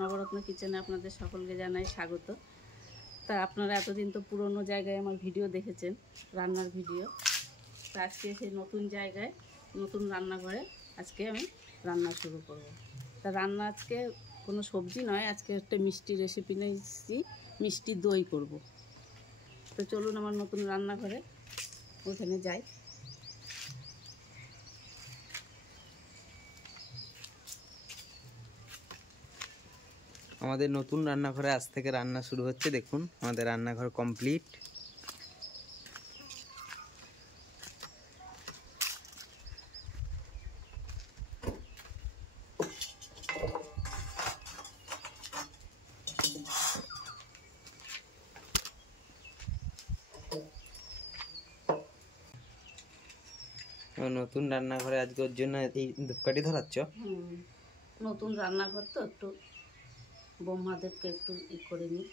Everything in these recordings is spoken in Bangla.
নবরত্ন কিচেনে আপনাদের সকলকে জানাই স্বাগত। তা আপনারা এতদিন তো পুরনো জায়গায় আমার ভিডিও দেখেছেন, রান্নার ভিডিও। তা আজকে সেই নতুন জায়গায়, নতুন রান্নাঘরে আজকে আমি রান্না শুরু করব। তা রান্না আজকে কোনো সবজি নয়, আজকে একটা মিষ্টি রেসিপি নিয়েছি, মিষ্টি দই করব। তো চলুন আমার নতুন রান্নাঘরে, ওখানে যাই। আমাদের নতুন রান্নাঘরে আজ থেকে রান্না শুরু হচ্ছে। দেখুন আমাদের রান্নাঘর কমপ্লিট। নতুন রান্নাঘরে আজকে ওর জন্য এই ধূপকাঠি ধরাচ্ছ? নতুন রান্নাঘর তো একটু বৌমাদেরকে একটু করে নিই।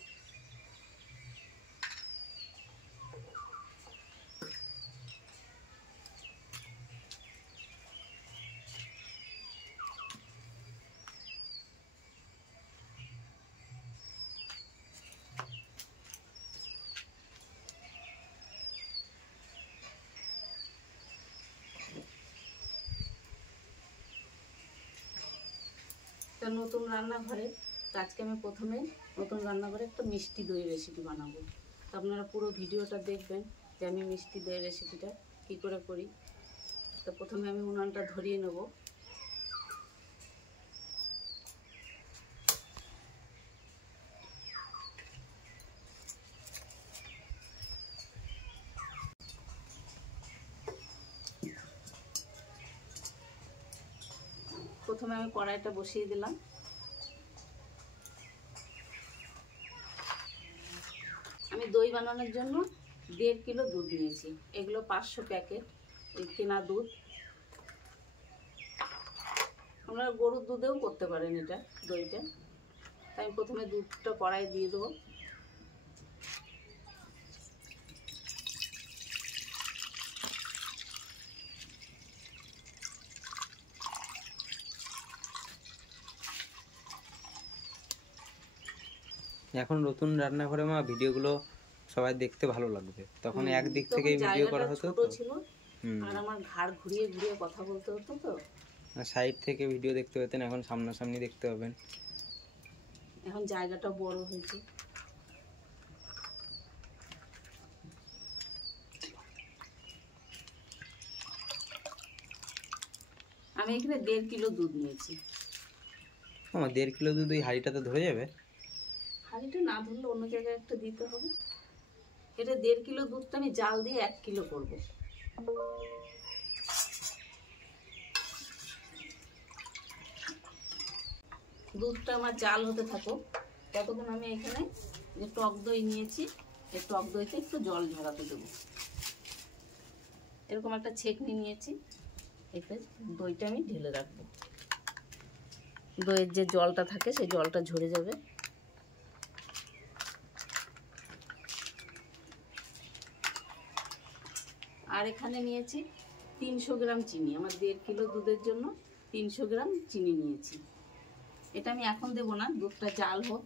তো নতুন রান্নাঘরে আজকে আমি প্রথমে নতুন রান্নাঘরে একটা মিষ্টি দই রেসিপি বানাবো। তো আপনারা পুরো ভিডিওটা দেখবেন যে আমি মিষ্টি দই রেসিপিটা কী করে করি। তো প্রথমে আমি উনানটা ধরিয়ে নেব। প্রথমে আমি কড়াইটা বসিয়ে দিলাম। আমি দই বানানোর জন্য 1.5 কিলো দুধ নিয়েছি। এগুলো 500 প্যাকেট কেনা দুধ। আপনারা গরুর দুধেও করতে পারেন এটা, দইটা। তাই আমি প্রথমে দুধটা কড়াই দিয়ে দেবো। এখন নতুন রান্নাঘরে মা ভিডিওগুলো সবাই দেখতে ভালো লাগবে। তখন একদিক থেকে ভিডিও করা হতো তো, আর আমার ঘাড় ঘুরিয়ে ঘুরিয়ে কথা বলতে হতো তো, সাইড থেকে ভিডিও দেখতে পেতেন। এখন সামনাসামনি দেখতে পাবেন। এখন জায়গাটা বড় হয়েছে। আমি এখানে 1.5 কিলো দুধ নিয়েছি। আমার 1.5 কিলো দুধ ওই হাঁড়িটাতে ধরে যাবে? হাঁড়িটা না ধরলে অন্য জায়গায় একটা দিতে হবে। এটা 1.5 কিলো দুধটা আমি জাল দিয়ে 1 কিলো করবো। দুধটা আমার জাল হতে থাকো, ততক্ষণ আমি এখানে যে টক দই নিয়েছি, এই টক দইতে একটু জল ঝরাতে দেবো। এরকম একটা ছেঁকনি নিয়েছি, এতে দইটা আমি ঢেলে রাখবো। দইয়ের যে জলটা থাকে সেই জলটা ঝরে যাবে। আর এখানে নিয়েছি 300 গ্রাম চিনি। আমার 1.5 কিলো দুধের জন্য 300 গ্রাম চিনি নিয়েছি। এটা আমি এখন দেবো না, দুধটা জাল হোক।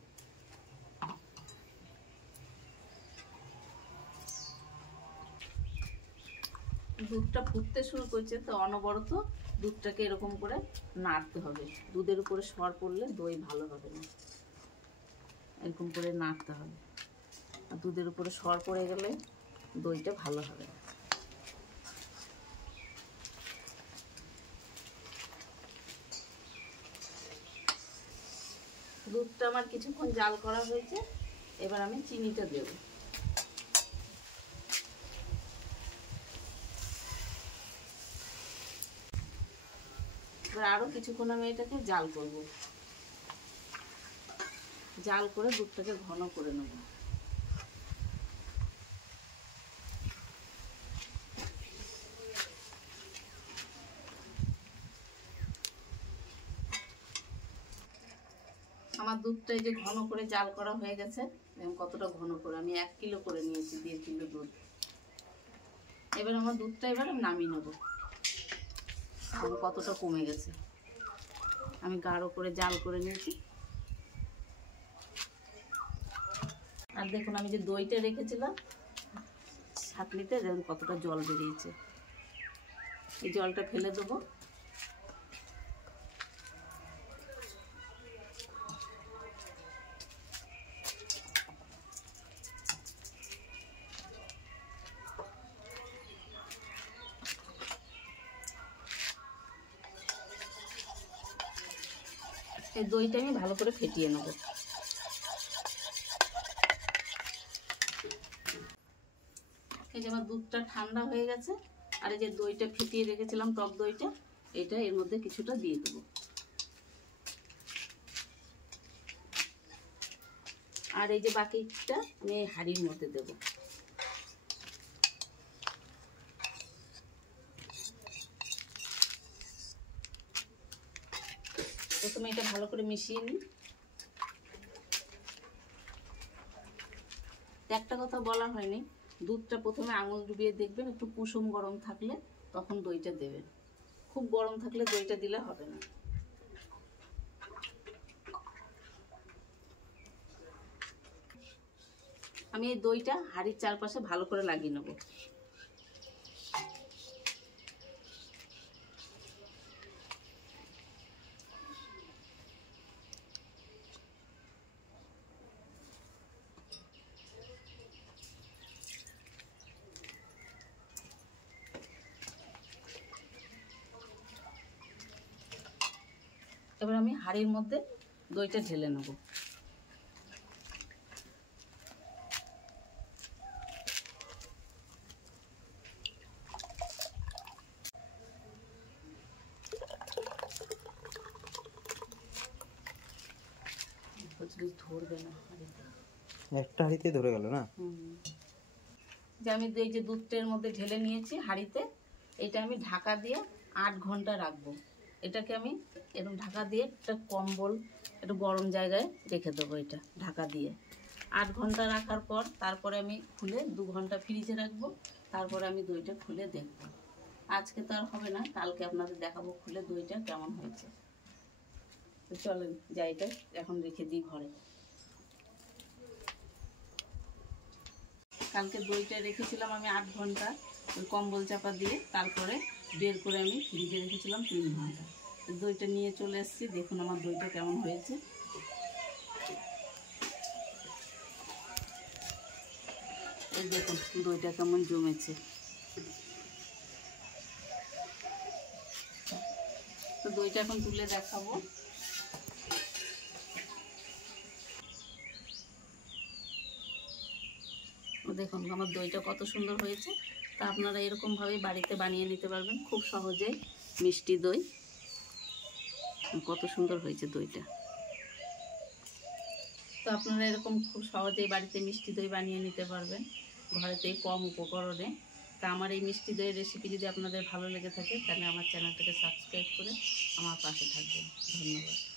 দুধটা ফুটতে শুরু করছে, তো অনবরত দুধটাকে এরকম করে নাড়তে হবে। দুধের উপরে সর পড়লে দই ভালো হবে না, এরকম করে নাড়তে হবে। আর দুধের উপরে সর পড়ে গেলে দইটা ভালো হবে না। দুধটা আমার কিছুক্ষণ জাল করা হয়েছে, এবার আমি চিনিটা দেব। এবার আরো কিছুক্ষণ আমি এটাকে জাল করব। জাল করে দুধটাকে ঘন করে নেব। আমার দুধটা এই যে ঘন করে জাল করা হয়ে গেছে। এবং কতটা ঘন করে, আমি 1 কিলো করে নিয়েছি, 1.5 কিলো দুধ। এবার আমার দুধটা এবার আমি নামিয়ে নেব। কতটা কমে গেছে, আমি গাঢ় করে জাল করে নিয়েছি। আর দেখুন আমি যে দইটা রেখেছিলাম ছাঁকনিতে, দেখুন কতটা জল বেরিয়েছে। এই জলটা ফেলে দেবো। এই দইটা আমি ভালো করে ফেটিয়ে নেব। এই যে আমার দুধটা ঠান্ডা হয়ে গেছে, আর এই যে দইটা ফেটিয়ে রেখেছিলাম টক দইটা, এটা এর মধ্যে কিছুটা দিয়ে দেবো। আর এই যে বাকিটা আমি এই হাঁড়ির মধ্যে দেব। প্রথমে এটা ভালো করে মিশিয়ে নিই। একটা কথা বলা হয়নি, দুধটা প্রথমে আঙুল ডুবিয়ে দেখবেন, একটু কুসুম গরম থাকলে তখন দইটা দেবেন। খুব গরম থাকলে দইটা দিলে হবে না। আমি এই দইটা হাঁড়ির চারপাশে ভালো করে লাগিয়ে নেব। এবার আমি হাঁড়ির মধ্যে দইটা ঢেলে নেব। ধরবে না হাঁড়িতে, একটা হাঁড়িতে ধরে গেল না। যে আমি এই যে দুধটার মধ্যে ঢেলে নিয়েছি হাঁড়িতে, এটা আমি ঢাকা দিয়ে 8 ঘন্টা রাখবো। এটাকে আমি এরকম ঢাকা দিয়ে একটা কম্বল একটু গরম জায়গায় রেখে দেবো। এটা ঢাকা দিয়ে 8 ঘন্টা রাখার পর তারপরে আমি খুলে 2 ঘন্টা ফ্রিজে রাখবো। তারপরে আমি দইটা খুলে দেখবো। আজকে তো আর হবে না, কালকে আপনাদের দেখাবো খুলে দইটা কেমন হয়েছে। তো চলেন যাই, এটা এখন রেখে দিই ঘরে। কালকে দইটা রেখেছিলাম আমি 8 ঘন্টা ওই কম্বল চাপা দিয়ে, তারপরে বের করে আমি ফ্রিজে রেখেছিলাম 3 ঘন্টা। দইটা নিয়ে চলে এসেছি, দেখুন আমার দইটা কেমন হয়েছে। এই দেখুন দইটা কেমন জমেছে। তো দইটা এখন তুলে দেখাবো। দেখুন আমার দইটা কত সুন্দর হয়েছে। তা আপনারা এরকমভাবে বাড়িতে বানিয়ে নিতে পারবেন খুব সহজেই। মিষ্টি দই কত সুন্দর হয়েছে দইটা। তো আপনারা এরকম খুব সহজেই বাড়িতে মিষ্টি দই বানিয়ে নিতে পারবেন ঘরেতেই কম উপকরণে। তা আমার এই মিষ্টি দইয়ের রেসিপি যদি আপনাদের ভালো লেগে থাকে তাহলে আমার চ্যানেলটাকে সাবস্ক্রাইব করে আমার পাশে থাকবেন। ধন্যবাদ।